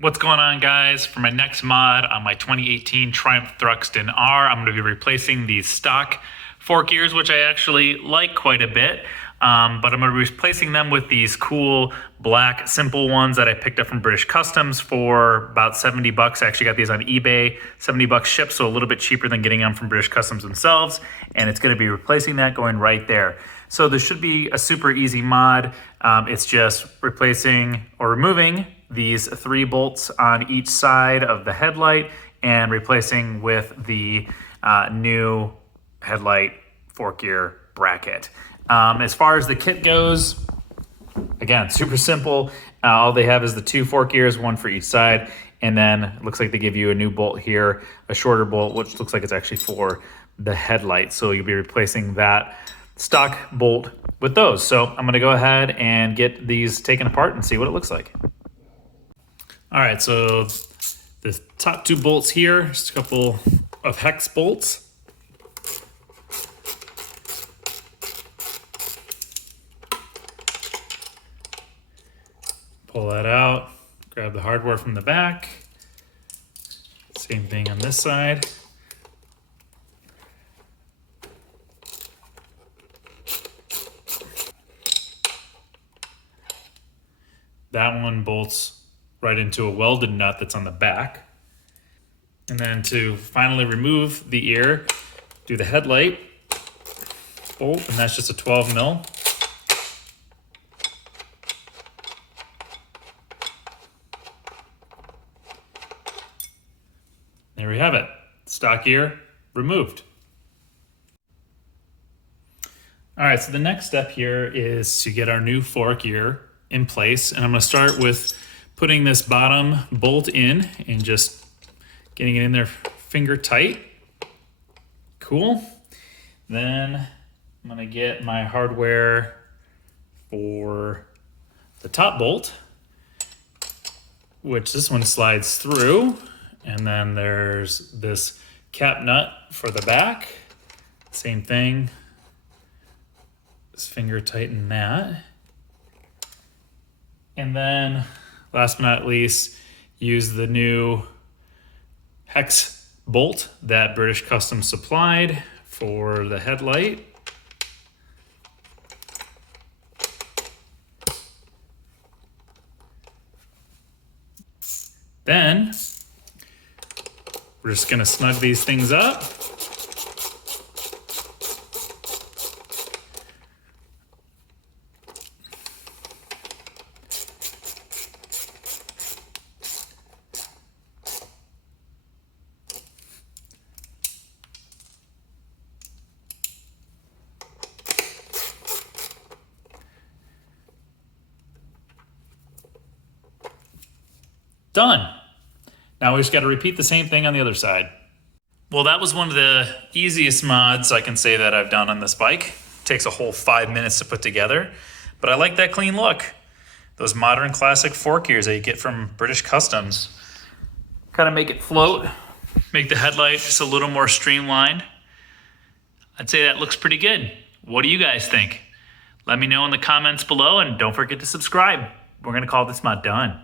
What's going on, guys? For my next mod on my 2018 Triumph Thruxton R, I'm going to be replacing these stock fork gears, which I actually like quite a bit. But I'm going to be replacing them with these cool black simple ones that I picked up from British Customs for about 70 bucks. I actually got these on eBay, 70 bucks shipped, so a little bit cheaper than getting them from British Customs themselves. And it's going to be replacing that, going right there. So this should be a super easy mod. It's just replacing or removing these 3 bolts on each side of the headlight and replacing with the new headlight fork gear bracket. As far as the kit goes, again, super simple. All they have is the 2 fork gears, 1 for each side, and then it looks like they give you a new bolt here, a shorter bolt, which looks like it's actually for the headlight. So you'll be replacing that stock bolt with those. So I'm gonna go ahead and get these taken apart and see what it looks like. All right, so the top 2 bolts here, just a couple of hex bolts. Pull that out, grab the hardware from the back. Same thing on this side. That one bolts right into a welded nut that's on the back. And then to finally remove the ear, do the headlight bolt, and that's just a 12 mil. There we have it, stock ear removed. All right, so the next step here is to get our new fork ear in place. And I'm gonna start with putting this bottom bolt in and just getting it in there finger tight. Cool. Then I'm gonna get my hardware for the top bolt, which this one slides through. And then there's this cap nut for the back. Same thing. Just finger tighten that. And then last but not least, use the new hex bolt that British Customs supplied for the headlight. Then we're just gonna snug these things up. Done. Now we just got to repeat the same thing on the other side. Well, that was one of the easiest mods I can say that I've done on this bike. It takes a whole 5 minutes to put together, but I like that clean look. Those modern classic fork gears that you get from British Customs. Kind of make it float, make the headlight just a little more streamlined. I'd say that looks pretty good. What do you guys think? Let me know in the comments below, and don't forget to subscribe. We're gonna call this mod done.